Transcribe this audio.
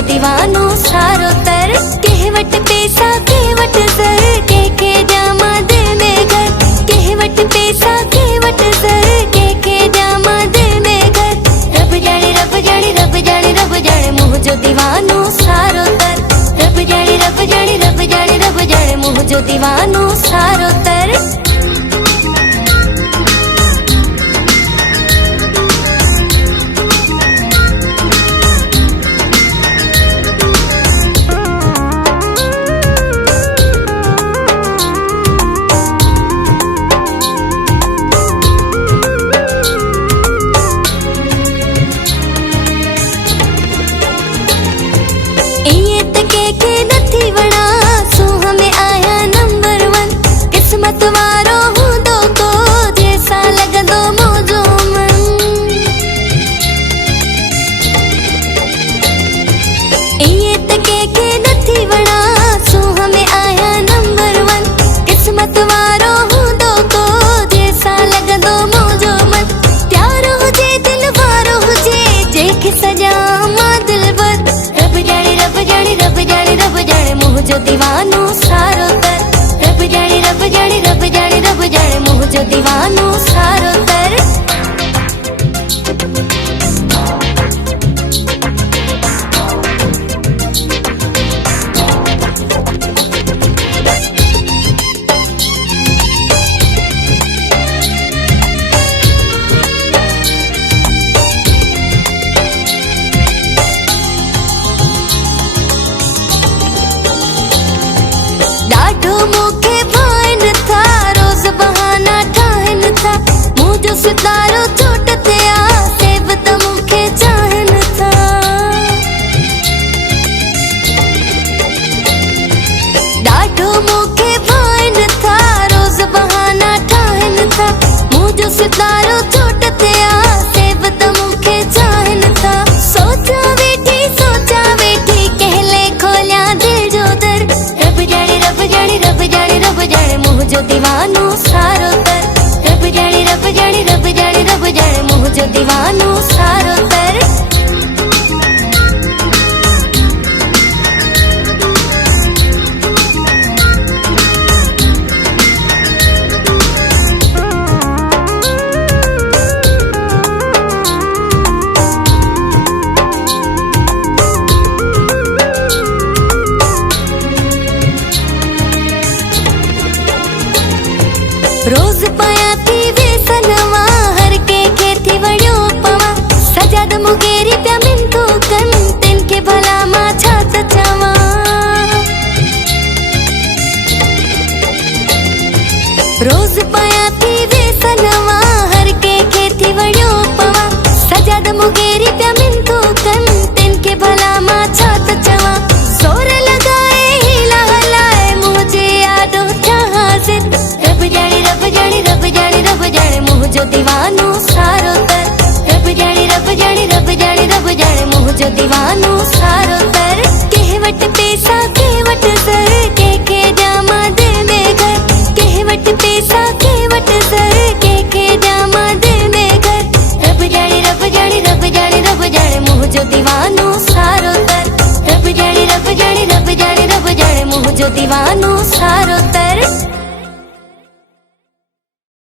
जो दीवानो सारो तर। कहवट पैसा कहवट सर के जामा दिल में घर। कहवट पैसा कहवट सर के जामा दिल में घर। रब जाने रब जाने रब जाने रब जाने मुँह जो दीवानो सारो तर। रब जाने रब जाने रब जाने रब जाने मुँह जो दीवानो सारो तर। के नथी वणा सो हमें आया नंबर 1। किस्मत वारो हूँ दो को जैसा लगंदो मोजो मन। ये के नथी वणा सो हमें आया नंबर 1। किस्मत वारो हूँ दो को जैसा लगंदो मोजो मन। प्यारो हुजे दिल वारो हुजे जेके सजा मां दिलबर। रब जाने रब जाने रब जाने रब जाने मुँह जो दीवानो सारो तर। रब जाने रब जाने रब जाने रब जाने मुँह जो दीवानो सारो तर। ॾाढो मूंखे भाइन था रोज़ बहाना ठाहिन था। मुँह जो सितारो चोट ते आ सेब त मूंखे चाहिन था। ॾाढो मूंखे भाइन था रोज़ बहाना ठाहिन था। मुँह जो सितारो चोट ते आ सेब त मूंखे चाहिन था। सोचा वेठी कहले खोलिया दिल जो दर। रब जाने रब जाने रब जाने रब जाने मुँह जो दीवानो सारो तर। रब जाने रब जाने रब जाने रब जाने मुँह जो दीवानो सारो तर। रोज़ पाया थी वेसनवा हर के थी वड़ियो पवा। सजाद मुगेरी प्या मिंथो कन तिनके भला मां छा त चवा। रोज़ पाया थी वेसनवा हर के थी वड़ियो पवा। सजाद मुगेरी प्या मिंथो कन तिनके भला मां छा त चवा। जोर लगाए हीला हलाए मुझे यादो था हाजिर। रब जाने रब जाने रब जाने रब जाने मुँह जो दीवानो सारो तर। रब जाने रब जाने रब जाने रब जाने मुँह जो दीवानो सारो तर। कहवट पैसा कहवट सर के जामा दिल में घर। कहवट पैसा कहवट सर के जामा दिल में घर। रब जाने रब जाने रब जाने रब जाने मुँह जो दीवानो सारो तर। रब जाने रब जाने रब जाने रब जाने मुँह जो दीवानो सारो